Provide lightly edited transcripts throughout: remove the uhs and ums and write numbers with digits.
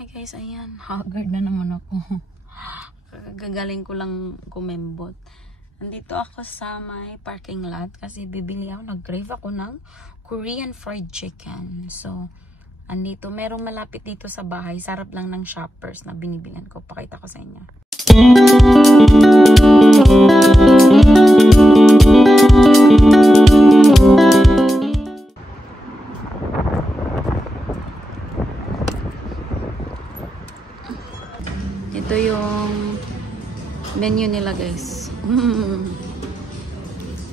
Hi guys, ayan. Haggard na naman ako. Gagaling ko lang kumembot. Nandito ako sa may parking lot kasi bibili ako. Nag-crave ako ng Korean fried chicken. So, andito. Merong malapit dito sa bahay. Sarap lang ng Shoppers na binibilan ko. Pakita ko sa inyo. Ito yung menu nila guys.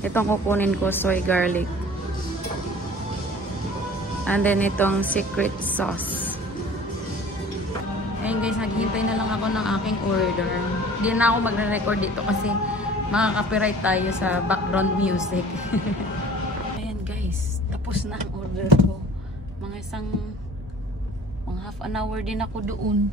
Itong kukunin ko, soy garlic. And then itong secret sauce. Ayun guys, naghihintay na lang ako ng aking order. Hindi na ako magre-record dito kasi makaka-copyright tayo sa background music. Ayan guys, tapos na ang order ko. Mga half an hour din ako doon.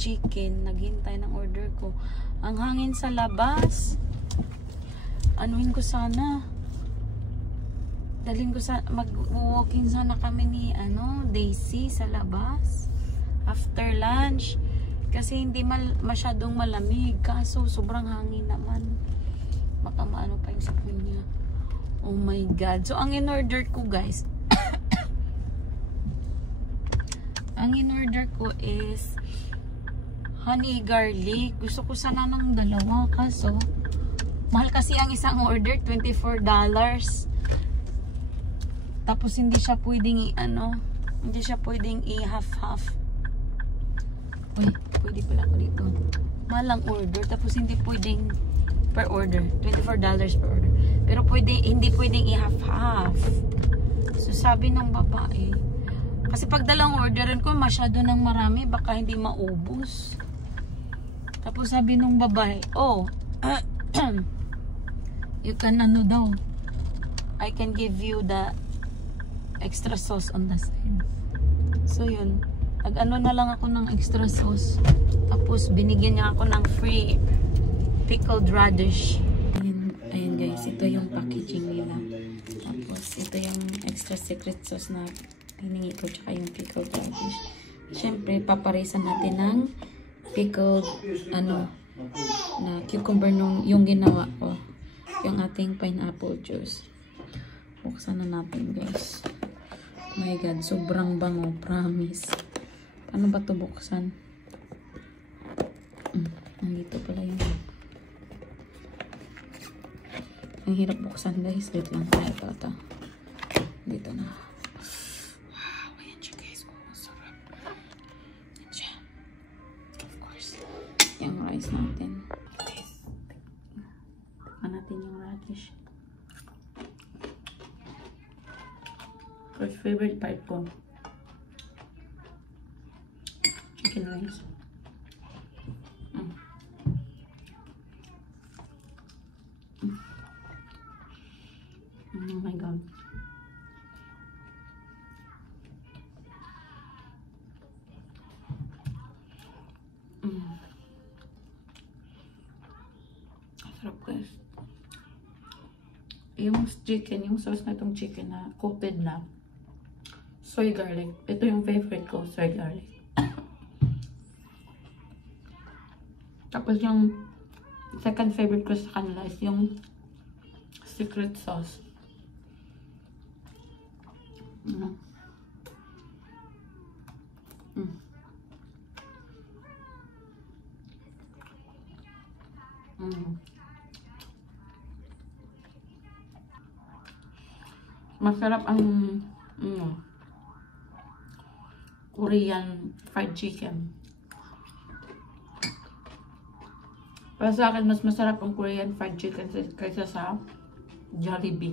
Chicken, naghintay ng order ko. Ang hangin sa labas. Anuhin ko sana. Dalhin ko sa mag-walking sana kami ni Daisy sa labas after lunch. Kasi hindi masyadong malamig. Kaso sobrang hangin naman. Baka maano pa yung sakon niya. Oh my God. So ang in-order ko guys. Ang in-order ko is honey garlic. Gusto ko sana ng dalawa kaso mahal kasi ang isang order, $24. Tapos hindi siya pwedeng hindi siya pwedeng i-half-half. Uy, pwede pala ko dito. Mahal ang order tapos hindi pwedeng per order, $24 per order. Pero hindi pwedeng i-half-half. So sabi ng babae, kasi pag dalawang orderin ko masyado ng marami, baka hindi maubos. Tapos sabi nung babae, oh, you can daw. I can give you the extra sauce on the side. So yun, na lang ako ng extra sauce. Tapos binigyan niya ako ng free pickled radish. Ayun guys, ito yung packaging nila. Tapos ito yung extra secret sauce na hiningi ko, tsaka yung pickled radish. Siyempre, paparisan natin ng pickled na cucumber yung ginawa ko, yung ating pineapple juice. Buksan na natin guys. Oh my God, sobrang bango, promise. Paano ba ito buksan? Nandito pala yun. Ang hirap buksan guys. Wait lang. Ito. Dito na. Yung rice natin. Tignan natin yung radish. First favorite part ko. Chicken rice. Oh my God. Sarap guys. Yung chicken, yung sauce na itong chicken na coated na soy garlic. Ito yung favorite ko, soy garlic. Tapos yung second favorite ko sa kanila is yung secret sauce. Masarap ang Korean fried chicken. Para sa akin, mas masarap ang Korean fried chicken kaysa sa Jollibee.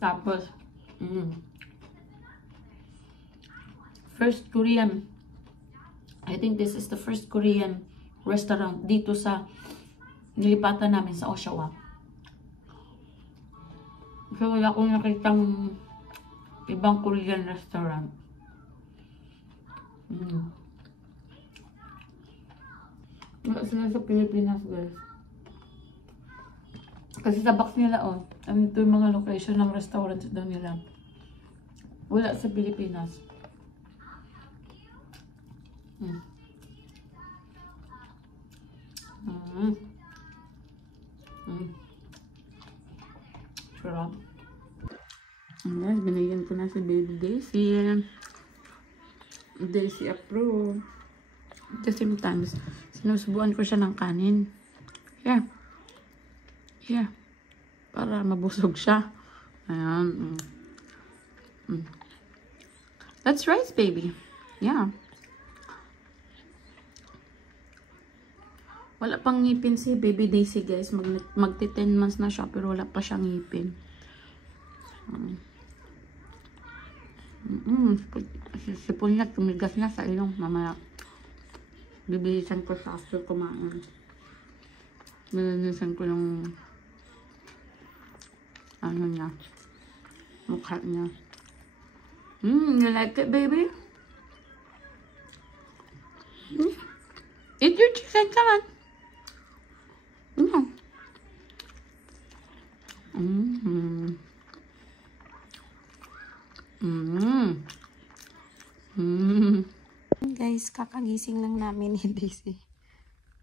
Tapos, first Korean, I think this is the first Korean restaurant dito sa nilipatan namin sa Oshawa. So, wala akong nakitang ibang Korean restaurant. Wala sila sa Pilipinas, guys. Kasi sa box nila, oh, ito yung mga location ng restaurants daw nila. Wala sa Pilipinas. Sarap. Guys, binigyan ko na si Baby Daisy. Daisy approve. At the same time, sinusubuan ko siya ng kanin. Here. Here. Para mabusog siya. Ayan. That's rice, baby. Yeah. Wala pang ngipin si Baby Daisy, guys. Magti 10 months na siya, pero wala pa siyang ngipin. Sipon niya, tumigas niya sa ilong. Mamaya, bibilisan ko sa after kumain. Bibilisan ko yung ano niya, mukha niya. You like it, baby? Eat your chicken, come on. Guys, kakagising lang namin ni Daisy.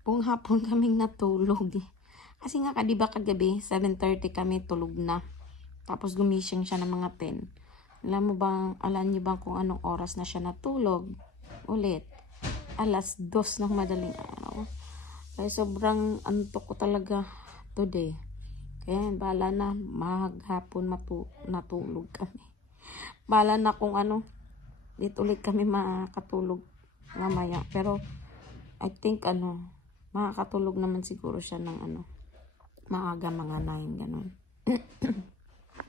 Buong hapon kaming natulog. Kasi nga, diba kagabi, 7:30 kami tulog na. Tapos gumising siya ng mga 10. Alam niyo bang kung anong oras na siya natulog? Ulit. 2:00 ng madaling araw. Kaya sobrang antok ko talaga today. Kaya bahala na, maghapon natulog kami. Bahala na kung ano, dito ulit kami makatulog mamaya. Pero, I think makakatulog naman siguro siya ng maaga, mga 9, ganun.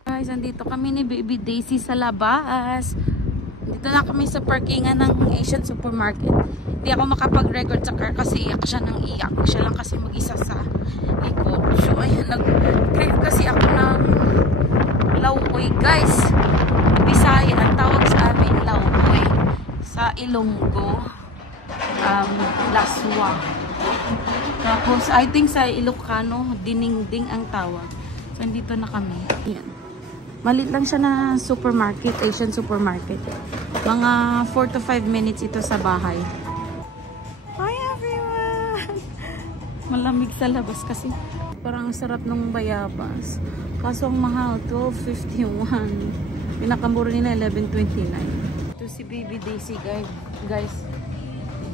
Guys, andito kami ni Baby Daisy sa labas. Dito na kami sa parkingan ng Asian Supermarket. Hindi ako makapag-record sa car kasi iyak siya ng iyak. Siya lang kasi mag-isa sa likod. So, ayan, nag-crave kasi ako ng laukoy, guys. Bisaya, ang tawag sa amin, laukoy. Sa Ilonggo, laswa. Tapos, I think sa Ilocano, diningding ang tawag. So, dito na kami. Ayan. Malit lang siya na supermarket, Asian supermarket. Mga 4 to 5 minutes ito sa bahay. Hi everyone! Malamig sa labas kasi parang sarap ng bayabas. Kaso ang mahal, $12.51. Pinakamura nila, $11.29. Ito si Baby Daisy, guys.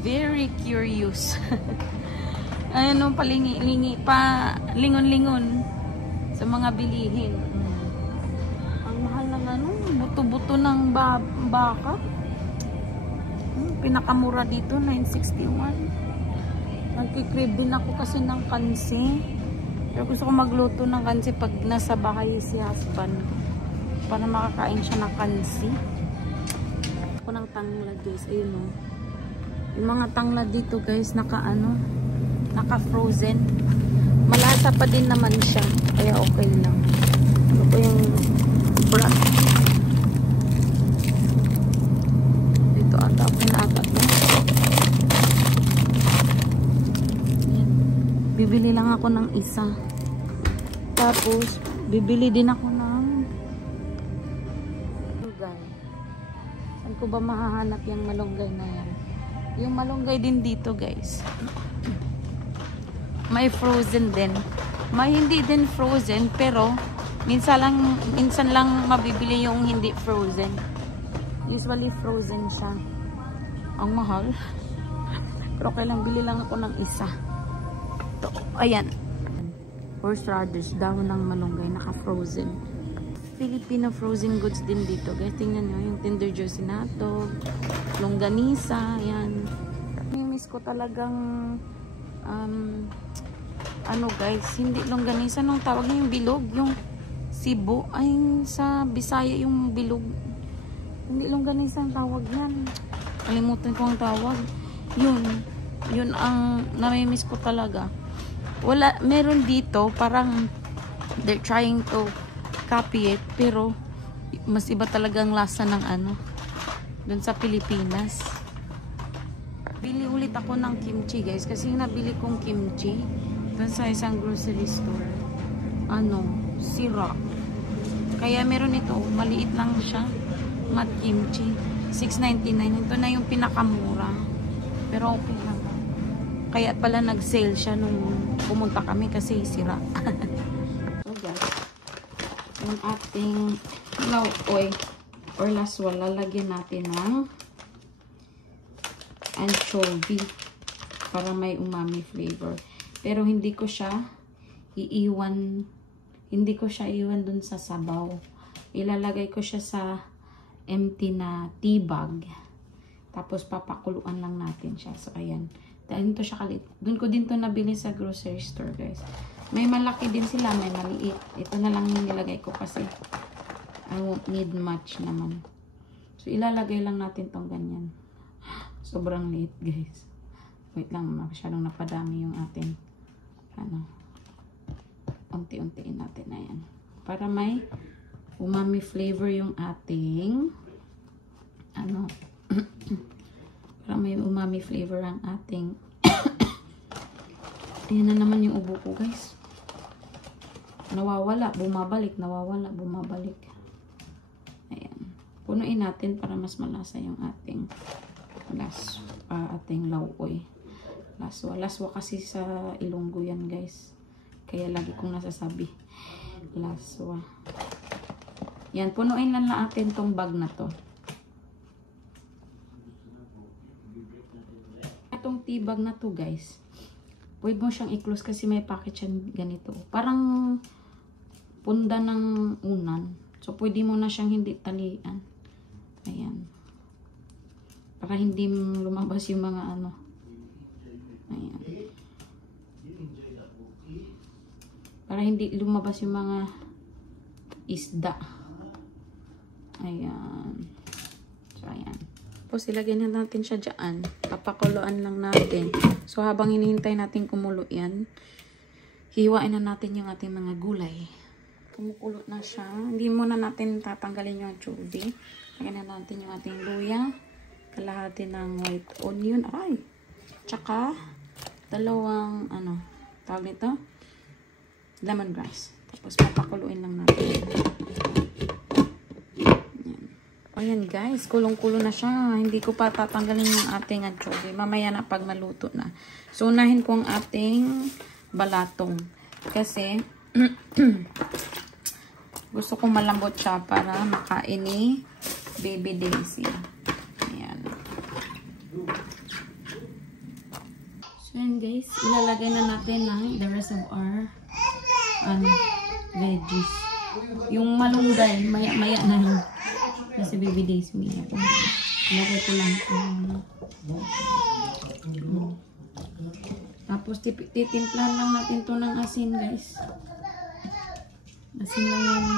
Very curious. Ano, palingi-lingi pa, lingon-lingon sa mga bilihin. Buto-buto ng baka. Pinakamura dito, $9.61. Nagkikrib din ako kasi ng kansi. Pero gusto ko magluto ng kansi pag nasa bahay si husband. Para makakain siya ng kansi. Ako ng tanglad, guys. Ayun o. Yung mga tanglad dito, guys, naka-frozen. Malasa pa din naman siya. Kaya okay lang. Ito po yung brat. Dito ata ako na-apat na. Bibili lang ako ng isa. Tapos, bibili din ako ng malunggay. Saan ko ba mahahanap yung malunggay na yan? Yung malunggay din dito, guys. May frozen din. May hindi din frozen, pero minsan lang mabibili yung hindi frozen. Usually frozen siya. Ang mahal. Pero kailang bili lang ako ng isa. Ito, ayan. Horseradish, dahon ng malunggay, naka-frozen. Filipino frozen goods din dito. Guys, tingnan nyo, yung Tender Juicy Nato, longganisa, ayan. Miss ko talagang guys, hindi longganisa, nung tawag niya yung bilog, yung Cebu, ay sa Bisaya yung bilog. Hindi longganisa ang tawag yan. Kalimutan ko ang tawag. Yun ang namimiss ko talaga. Meron dito, parang they're trying to copy it, pero mas iba talagang lasa ng dun sa Pilipinas. Bili ulit ako ng kimchi, guys, kasi yung nabili kong kimchi dun sa isang grocery store, ano, sira. Kaya meron ito, maliit lang siya. Mat kimchi. 6.99. Ito na yung pinakamura. Pero okay lang. Kaya pala nag-sale siya nung pumunta kami kasi sira. So guys, yung ating lauoy or laswa, lalagyan natin ng anchovy para may umami flavor. Pero hindi ko siya iiwan dun sa sabaw. Ilalagay ko siya sa empty na tea bag. Tapos papakuluan lang natin siya. So ayan. Dahil ito siya kalit. Doon ko din to nabili sa grocery store, guys. May malaki din sila, may maliit. Ito na lang yung nilagay ko kasi I won't need much naman. So ilalagay lang natin tong ganyan. Sobrang liit, guys. Wait lang, masyadong napadami yung ating ano. Unti-untiin natin na yan. Para may umami flavor yung ating ano. Para may umami flavor ang ating ayan na naman yung ubo ko, guys. Nawawala, bumabalik, nawawala, bumabalik. Ayan. Punuin natin para mas malasa yung ating ating lauoy. Laswa kasi sa Ilonggo yan, guys. Kaya lagi kong nasasabi. Laswa. Yan, punuin lang natin tong bag na to. Itong tea bag na to, guys. Pwede mo siyang i-close kasi may package yan ganito. Parang punda ng unan. So, pwede mo na siyang hindi talian. Ayan. Para hindi lumabas yung mga ano. Ayan. Para hindi lumabas yung mga isda. Ayan. So, ayan. Tapos, ilagay na natin siya dyan. Papakuluan lang natin. So, habang hinihintay natin kumulo yan, hiwain na natin yung ating mga gulay. Kumukulo na siya. Hindi muna natin tatanggalin yung anchovy. Lagyan na natin yung ating luya. Kalahati ng white onion. Ay! Tsaka, dalawang, ano, tawag nito? Lemongrass. Tapos, papakuluin lang natin. Ayan guys, kulong-kulo na siya. Hindi ko pa tatanggalin yung ating anchovy. Mamaya na pag maluto na. So, unahin ko ang ating balatong. Kasi, gusto kong malambot siya para makain ni Baby Daisy. Ayan. So, ayan guys, ilalagay na natin the rest of our veggies. Yung malunggay, maya-maya na lang. Kasi Baby Daisy umiyak ko. Ilagay ko lang. Tapos titimplahan lang natin to ng asin, guys. Asin lang yung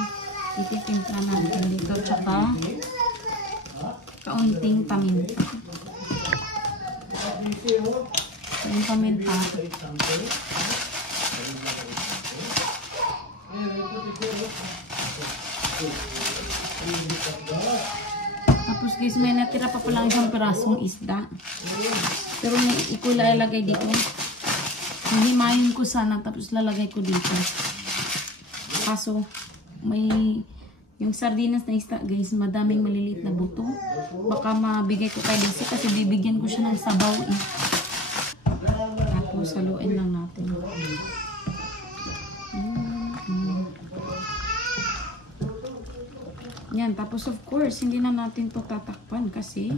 ititimplahan natin dito. Tsaka kaunting paminta. So, yung paminta. Tapos guys, may natira pa pala isang pirasong isda. Pero may ilalagay dito. Himayin ko sana tapos lalagay ko dito. Kaso may yung sardinas na isda, guys, madaming maliliit na buto. Baka mabigay ko kay Daisy kasi bibigyan ko siya ng sabaw eh. Tapos haluin lang natin. Yan, tapos of course, hindi na natin to tatakpan kasi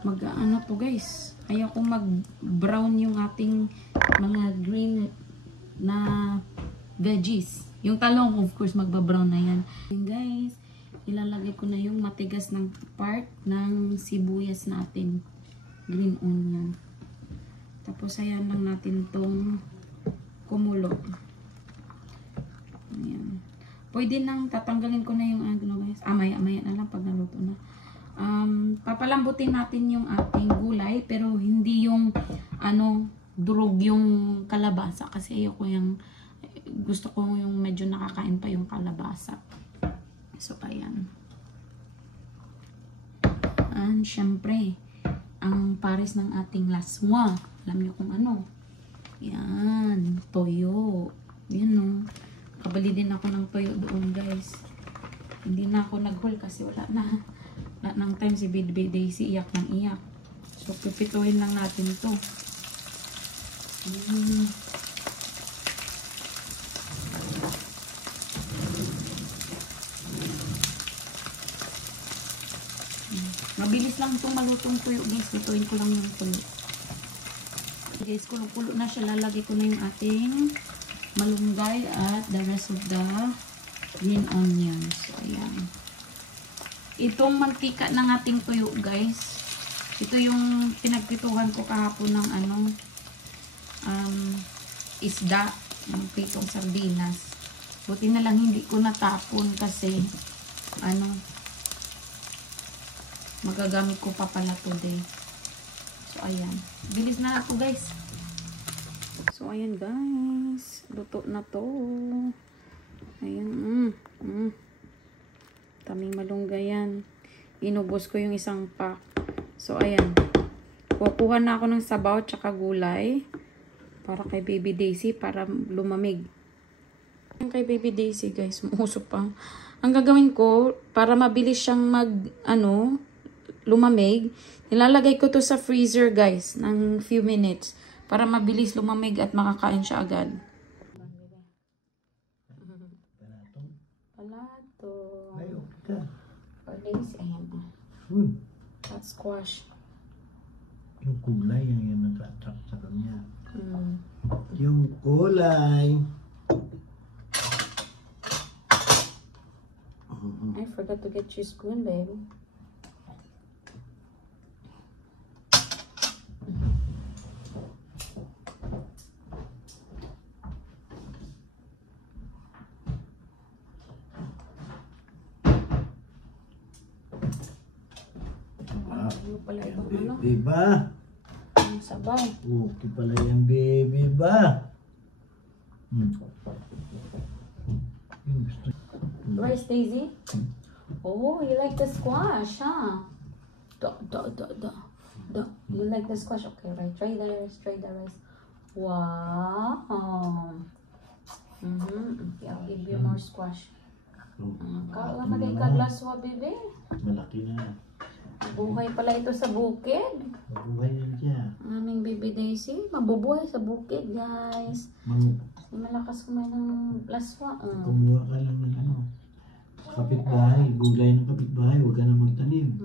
mag-ano to guys. Ayaw kong mag-brown yung ating mga green na veggies. Yung talong, of course, magba-brown na yan. And guys, ilalagay ko na yung matigas ng part ng sibuyas natin. Green onion. Tapos, ayan lang natin tong kumulo. Ayan. Pwede nang tatanggalin ko na yung ano guys. Maya na lang pag naluto na. Papalambutin natin yung ating gulay pero hindi yung ano durog yung kalabasa kasi ayoko yung gusto ko yung medyo nakakain pa yung kalabasa. So ayan. And syempre ang pares ng ating laswa. Alam niyo kung ano? Yan, toyo. Yan no. Kabali din ako ng tuyo doon, guys. Hindi na ako nag-haul kasi wala na. Wala nang time si Baby Daisy iyak ng iyak. So, pipituhin lang natin to. Mabilis lang itong malutong tuyo, guys. Pituhin ko lang yung tuyo. Guys, kulo-kulo na siya. Lalagay ko na yung ating malunggay at the rest of the green onions. So, ayan. Itong mantika ng ating tuyo, guys. Ito yung pinagpituhan ko kahapon ng isda. Ng pitong sardinas. Buti na lang hindi ko natapon kasi magagamit ko pa pala today. So, ayan. Bilis na ako, guys. So, ayan, guys. Luto na to. Ayan. Taming malunggay yan. Inubos ko yung isang pack. So, ayan. Kukuha na ako ng sabaw tsaka gulay. Para kay Baby Daisy. Para lumamig. Kay Baby Daisy, guys. Umuusok pa. Ang gagawin ko, para mabilis siyang lumamig, nilalagay ko to sa freezer, guys, ng few minutes para mabilis lumamig at makakain siya agad. Palato. Ayan. At squash. Yung kulay yung nag-attract sa kanya. Yung kulay. I forgot to get you spoon, baby. Pala itong baby ba? Yung sabaw. Okay pala yung baby ba? Rice, Daisy? Oh, you like the squash, huh? You like the squash? Okay, right. Try the rice. Wow. Okay, I'll give you more squash. Kala maday ka glaswa, baby. Malaki na. Buhay pala ito sa bukid. Mabuhay yan siya. Aming Baby Daisy, mabubuhay sa bukid, guys. Malakas kumain ng laswa. Kumuha ka lang ng kapitbahay. Gulay ng kapitbahay. Huwag ka na magtanim.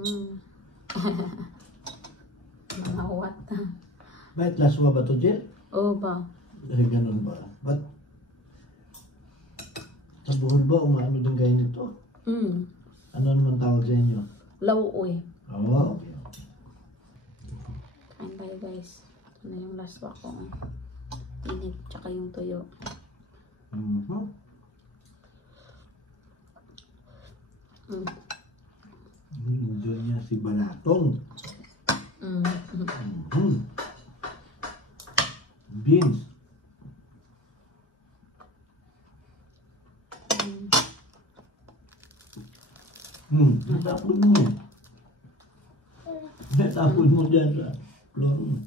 Mga what? Bakit laswa ba to, Jill? Oo ba? Dahil ganun ba? Ba't sa buhol ba umaano din kayo nito? Ano naman tawag sa inyo? Lauoy. Oo. Kain tayo, guys. Ito na yung laswa ko. Init, tsaka yung tuyo. Enjoy niya si Balatong. Beans. Natapon mo. Natapon mo dyan sa floor.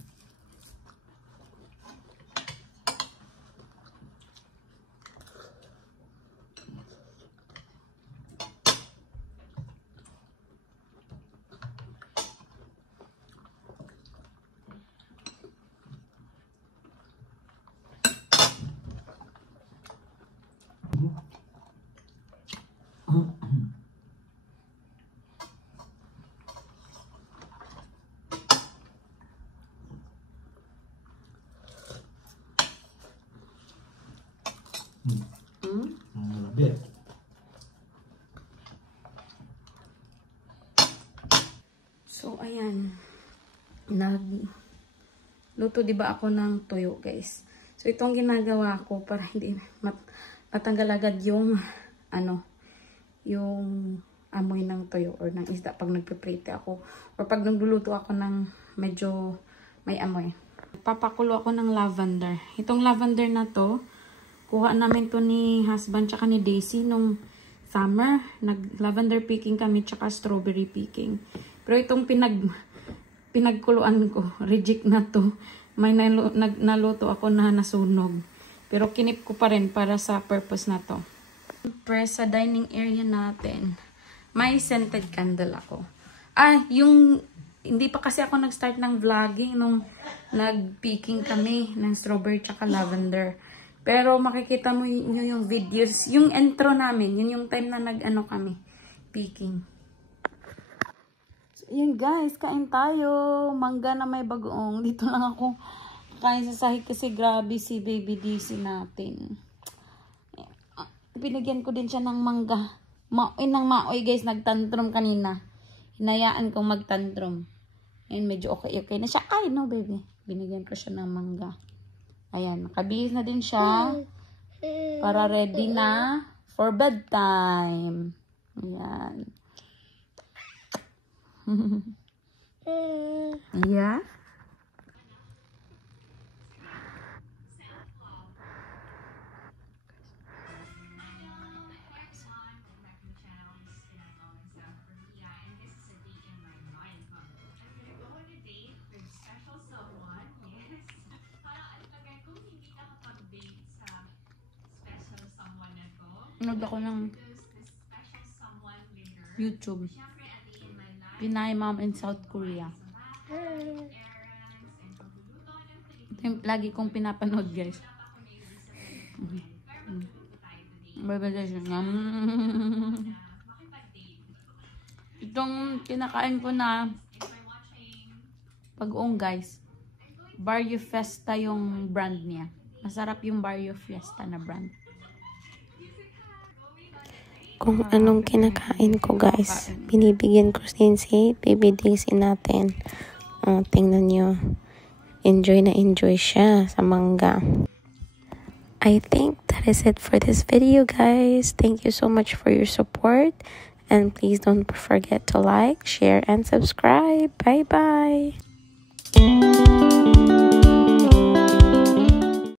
Malapit. So, ayan. Nagluto diba ako ng tuyo, guys. So, itong ginagawa ko para hindi matanggal agad yung yung amoy ng tuyo or ng isda pag nagpiprite ako or pag nagluluto ako ng medyo may amoy. Papakulo ako ng lavender. Itong lavender na to, kuha namin to ni husband tsaka ni Daisy nung summer. Nag-lavender picking kami tsaka strawberry picking. Pero itong pinagkuluan ko, reject na to. May naluto ako na nasunog. Pero kinip ko pa rin para sa purpose na to. Press sa dining area natin. May scented candle ako. Yung hindi pa kasi ako nag-start ng vlogging nung nag-picking kami ng strawberry tsaka lavender. Pero makikita mo yung videos, yung intro namin, yun yung time na nag-ano kami, picking. So, yun guys, kain tayo. Mangga na may bagoong. Dito lang ako kain sa sahig kasi grabe si Baby DC natin. Binigyan ko din siya ng mangga. Maoy guys, nagtantrum kanina. Hinayaan kong magtantrum. Ayan, medyo okay na siya. Ay, no baby. Binigyan ko siya ng mangga. Ayan, nakabihis na din siya. Para ready na for bedtime. Ayan. Yeah. Nanood ako ng YouTube. Pinay Mom in South Korea. Ito yung lagi kong pinapanood guys. Itong kinakain ko na pag-uong guys. Barrio Fiesta yung brand niya. Masarap yung Barrio Fiesta na brand. Kung anong kinakain ko guys, binibigyan ko din si Baby Daisy natin. Tingnan nyo, enjoy na enjoy siya sa mangga. I think that is it for this video guys. Thank you so much for your support, and please don't forget to like, share, and subscribe. Bye bye.